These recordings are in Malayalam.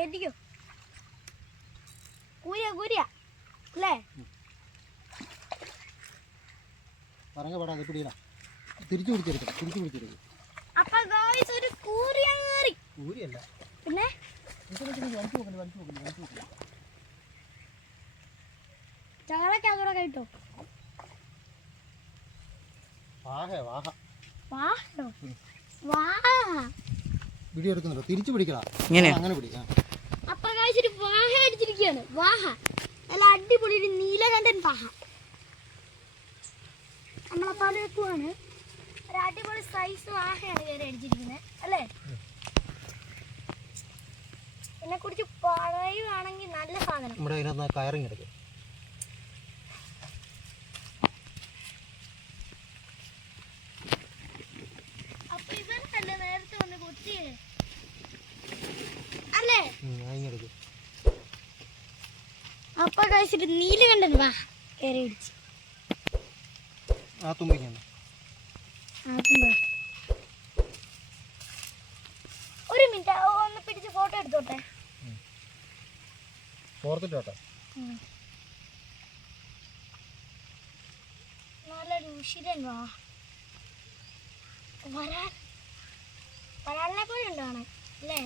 കേട്ടിക്കോ. കൂരിയ കൂരിയ അല്ലേ? തിരിച്ചു പിടിച്ചെടുക്കും. അപ്പൊ ഗായ്സ് ഒരു കൂരിയ കേറി. കൂരിയല്ല പിന്നെ ചാളക്കകത്തോടെ കഴിട്ടോ. വീഡിയോ എടുക്കുന്നുണ്ടോ? തിരിച്ചു പിടിക്കണം. അങ്ങനെ പിടിക്കാം. അപ്പൊ ഗായ്സ് ഒരു വാഹ അടിച്ചിരിക്കുകയാണ്. വാഹ നല്ല അടിപൊളി ഒരു നീലകണ്ഠൻ വാഹ നമ്മളപ്പോൾ വെക്കുവാണ്. ഒരു അടിപൊളി സൈസ് വാഹയാണ് കയറി അടിച്ചിരിക്കുന്നത് അല്ലേ? എന്നെ കുറിച്ച് പറയുവാണെങ്കിൽ നല്ല സാധനം. നമ്മുടെ അതിനകത്ത് കയറിങ് എടുക്കും. അപ്പൊ ഇവരല്ലേ നേരത്തെ വന്ന് കൊത്തിയേ അല്ലേ? അപ്പൊ കഴിച്ചിട്ട് നീലകണ്ഠൻ വാ കയറി അടിച്ചു. ഒരു മിനിറ്റ് ഒന്ന് പിടിച്ച് ഫോട്ടോ എടുത്തോട്ടെ. നല്ലൊരു ഉഷിരൻ വാ. വരാലിനെ പോലെ ഉണ്ട് കാണാൻ അല്ലേ?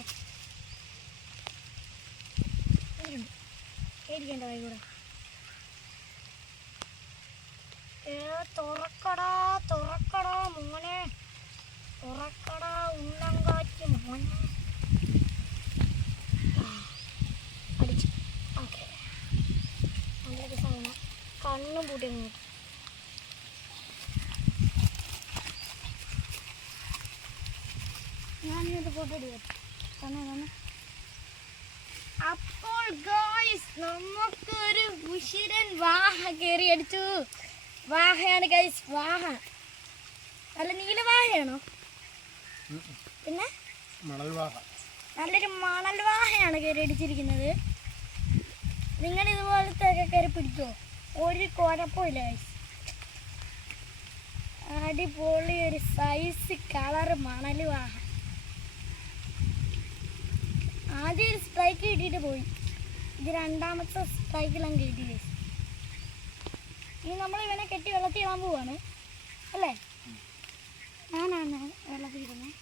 പേടിക്കണ്ട വഴി കൂടെ. തുറക്കടാ തുറക്കടാ മോനെ, തുറക്കടാ ഉണ്ണങ്കാറ്റ് മോനെ. അടിച്ചു. ഓക്കെ, നല്ലൊരു സാധനം. കണ്ണും പൂട്ടി നോക്കും. ഞാനിത് ഫോട്ടോ എടുക്കാം. അപ്പോൾ ഗായ്സ് നമുക്കൊരു ഉഷിരൻ വാഹ കയറി അടിച്ചു. വാഹയാണ് ഗൈസ്, വാഹ. നല്ല നീലവാഹയാണോ? പിന്നെ നല്ലൊരു മണൽ വാഹയാണ് കയറി അടിച്ചിരിക്കുന്നത്. നിങ്ങൾ ഇതുപോലത്തെ ഒക്കെ കയറി പിടിച്ചോ, ഒരു കുഴപ്പമില്ല ഗൈസ്. അടിപൊളി ഒരു സൈസ് കളറ് മണൽ വാഹ. ആദ്യം ഒരു സ്ട്രൈക്ക് കിട്ടിയിട്ട് പോയി. ഇത് രണ്ടാമത്തെ സ്ട്രൈക്കിലാണ് കിട്ടി ഗൈസ്. ഇനി നമ്മൾ ഇവനെ കെട്ടി വെള്ളത്തിൽ ഇടാൻ പോവാണ് അല്ലേ? ഞാനാണ് വെള്ളത്തിൽ ഇടുന്നത്.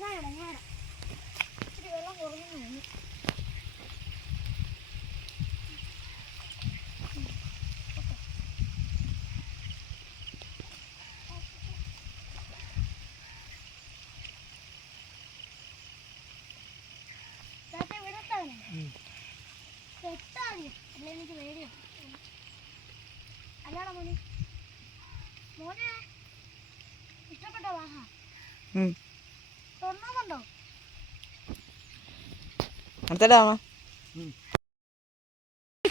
ഞാനിടാം. ഇച്ചിരി വെള്ളം കുറഞ്ഞു തോന്നി. വിടത്താവനെ കെട്ടാതി അല്ലേ? എനിക്ക് പേടിയോ അല്ലാടാ മോനെ. മോനെ ഇഷ്ടപ്പെട്ടോ വാഹ? തൊണ്ണുന്നുണ്ടോ?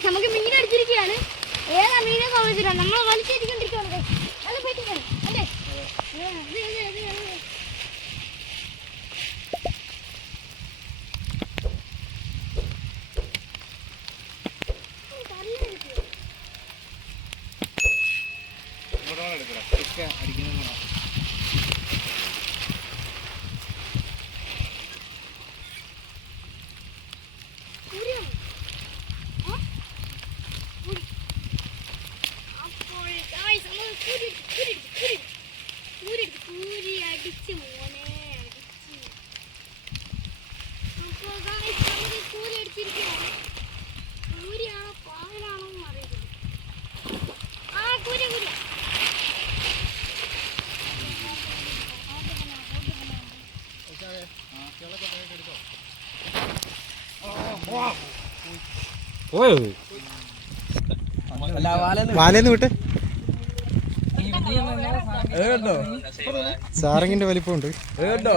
നമുക്ക് മീൻ അടിച്ചിരിക്കുകയാണ്. ഏതാ മീനെ ചോദിച്ചില്ല, നമ്മൾ വലിച്ചടിക്കൊണ്ടിരിക്കുകയാണ്. നല്ല പറ്റിക്കാണ് അല്ലേ? പൂരി അടിച്ച് മോനെ അടിച്ച്. അപ്പോൾ നമുക്ക് പൂരി അടിച്ചിരിക്കുകയാണ്. പൂരിയാണോ പാലാണോ എന്ന് അറിയില്ല. ആ പൂരി പൂരി വാലേന്ന് വിട്ട് സാരംഗിന്റെ വലിപ്പമുണ്ട് കേട്ടോ.